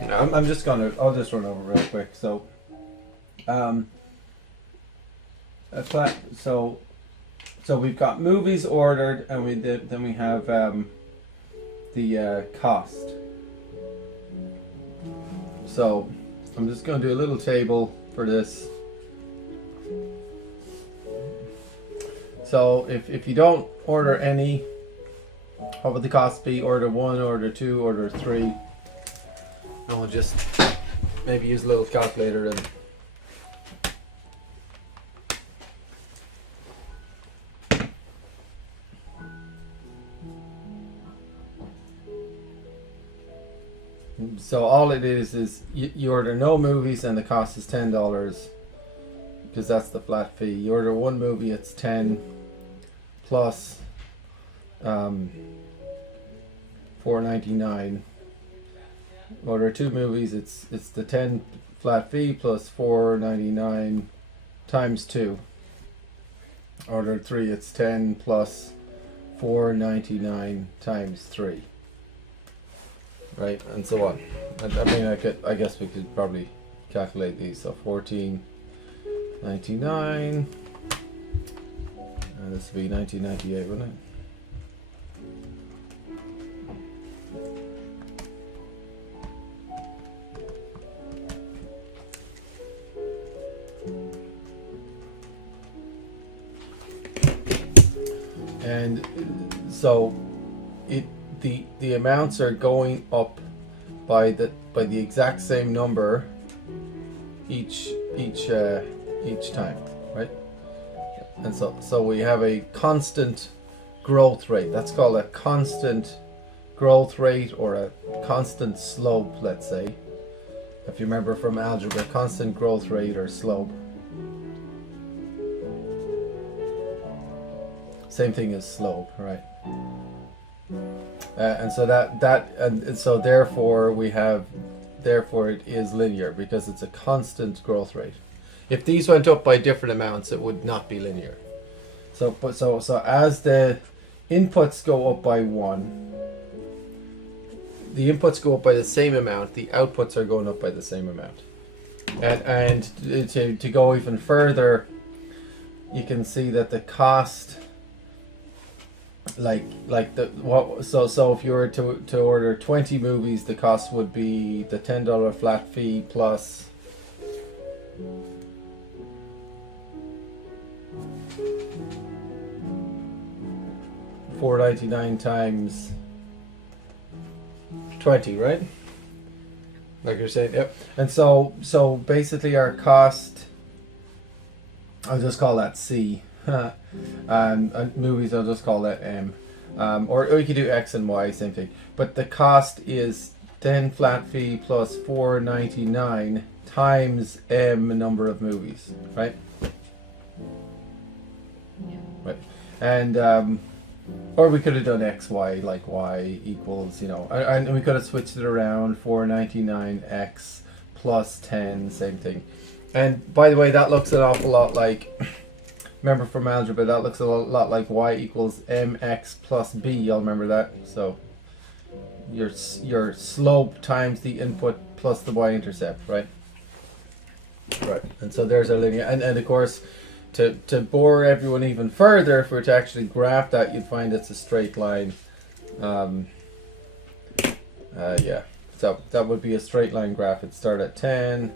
I'm just gonna. I'll just run over real quick. So, a flat. So we've got movies ordered, and then we have the cost. So I'm just going to do a little table for this. So if you don't order any, what would the cost be? Order 1, order 2, order 3. And we'll just maybe use a little calculator and so all it is you order no movies and the cost is $10 because that's the flat fee. You order one movie, it's 10 plus $4.99. Order 2 movies, it's the 10 flat fee plus $4.99 times 2. Order 3, it's 10 plus $4.99 times 3. Right, and so on. I mean, I guess we could probably calculate these. So $14.99, and this would be $19.98, wouldn't it? And so the amounts are going up by the exact same number each time, right? And so we have a constant growth rate. That's called a constant growth rate or a constant slope, let's say. If you remember from algebra, constant growth rate or slope. Same thing as slope, right? And so so therefore it is linear because it's a constant growth rate. If these went up by different amounts, it would not be linear. So as the inputs go up by 1, the inputs go up by the same amount, the outputs are going up by the same amount. And to go even further, you can see that the cost, so if you were to order 20 movies, the cost would be the $10 flat fee plus $4.99 times 20, right? Like you're saying, yep. And so basically our cost, I'll just call that C. Movies, I'll just call that M. Or you could do X and Y, same thing. But the cost is 10 flat fee plus $4.99 times M number of movies, right? Yeah. Right. And or we could have done X, Y, like Y equals, and we could have switched it around, 4.99 X plus 10, same thing. And by the way, that looks an awful lot like, remember from algebra, that looks a lot like Y equals mx plus b. Y'all remember that? So your slope times the input plus the y-intercept, right? Right. And so there's our linear. And of course, to bore everyone even further, if we were to actually graph that, you'd find it's a straight line. Yeah. So that would be a straight line graph. It'd start at 10.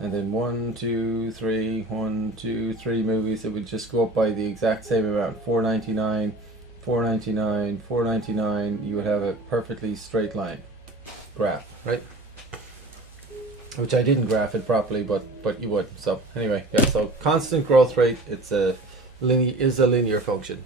And then 1, 2, 3, 1, 2, 3 movies. It would just go up by the exact same amount. $4.99, $4.99, $4.99. You would have a perfectly straight line graph, right? Which I didn't graph it properly, but you would. So anyway, yeah. So constant growth rate. It's a linear function.